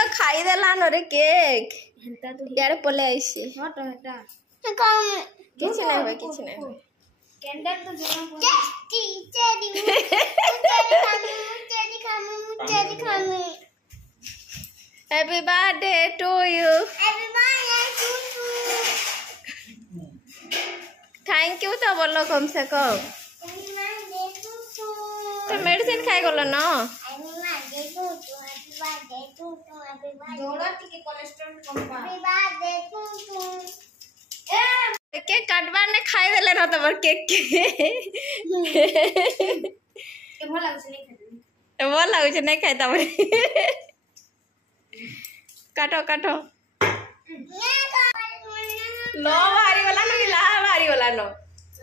तो खाई देला न रे केक यार पले आइसी हट हटा किछ नहीं होय कैंडल तो जला Cherry happy birthday to you thank you तो बोलो कम से कम तो मेडिसिन खाई गलो ना केक काटबार ने खाई देले न तबर केक के भल लागुछ नहीं खाई तबर काटो काटो लो भारी वाला न ला भारी वाला न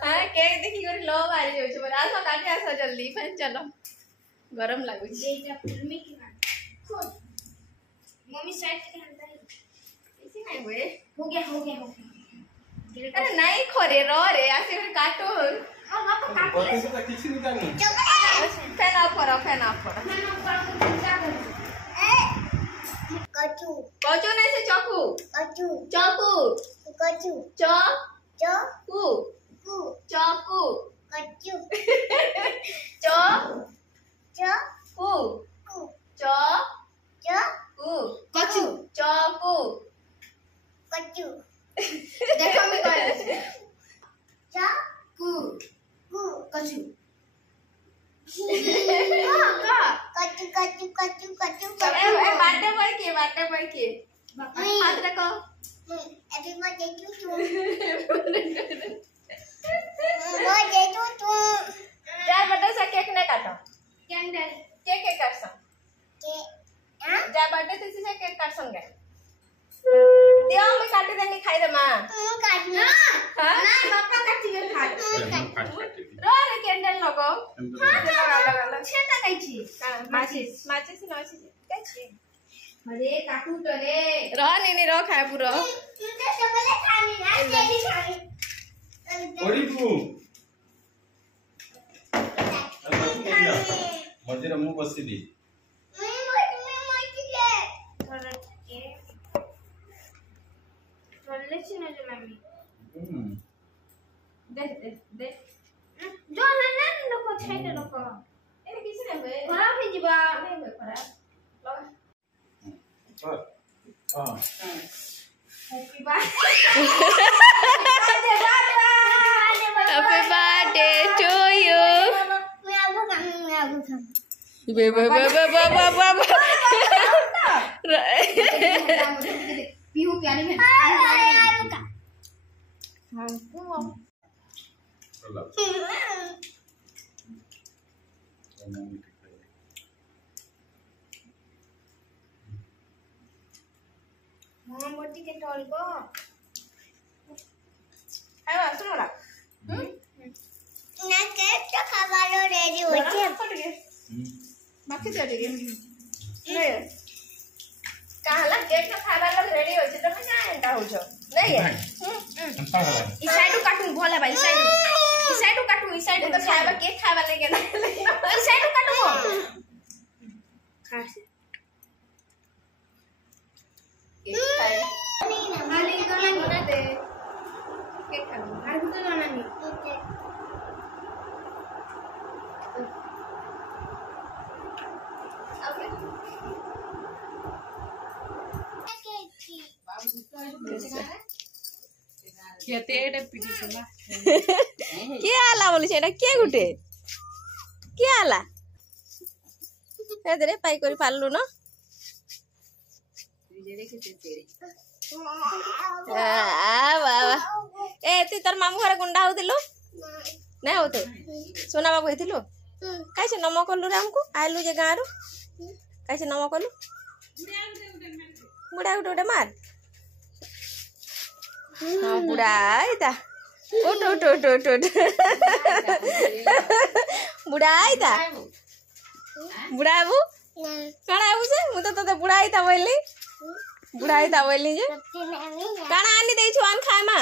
हां केक देखि कर लो भारी होय छ बरा आसो काटी आसो जल्दी फन चलो गरम लागुछ एटा फिल्मी की ना मम्मी साइड के अंदर इसी नहीं हुए हो गया अरे नहीं खोरे रो रे ऐसे फिर काटो हां तो काट ले तो किछ नहीं करनी फैन ऑफ करो कचू कचू नहीं से चाकू चाकू चाकू चाकू कचू चाकू चाकू देखो मैं कह कचू ए बाटे भाई के हाथ रखो जा बर्थडे से केक नहीं काटो कैंडल केक काट सं जा बर्थडे से केक काट संगे दियो मैं काट देनी खाई दे मां हां पापा काटिए खा रो रे कैंडल लगो लगा छेटा काइची माचिस काची अरे काटू तो रे रो नी रो खाए पूरा ओरी तू मजे रे मुंह बसी दी दे जो ना लोको छाइले लोको एने किछ नहीं होए खराब हो जिबा नहीं होए खराब लगा हां happy birthday to you Pihu प्यारी में हां मोटी के टोल को आयो सुनो ला ना केक तो खावालो रेडी हो छे बाकी चली गई नहीं काहला केक तो खाबा लग रेडी हो छ तमे का एंटा हो छ नहीं है ई साइड काटू भोला भाई साइड काटू ई साइड तो खाबा केक खाबा लगे ना ई साइड काटू खा से केक खाए खाली गाना बना दे केक खा हर तो गाना नहीं के आला बोली सेटा के गुटे के आला एदरे पाई करी पाललु न बाबा ए तू तोर मामू घर गुंडा होतिलो नहीं होते सोना बाबू हेतिलो कैसे नमो कलु रे हमको आइलु जे गारू कैसे नमो कलु बुढ़ा उठ मार हाँ बुढ़ा आइता उठ बुढ़ा आइता बुढ़ा आबू कण आबू से मु तो बुढ़ा आइता बोली जे कण आनी देछु आन खाए मा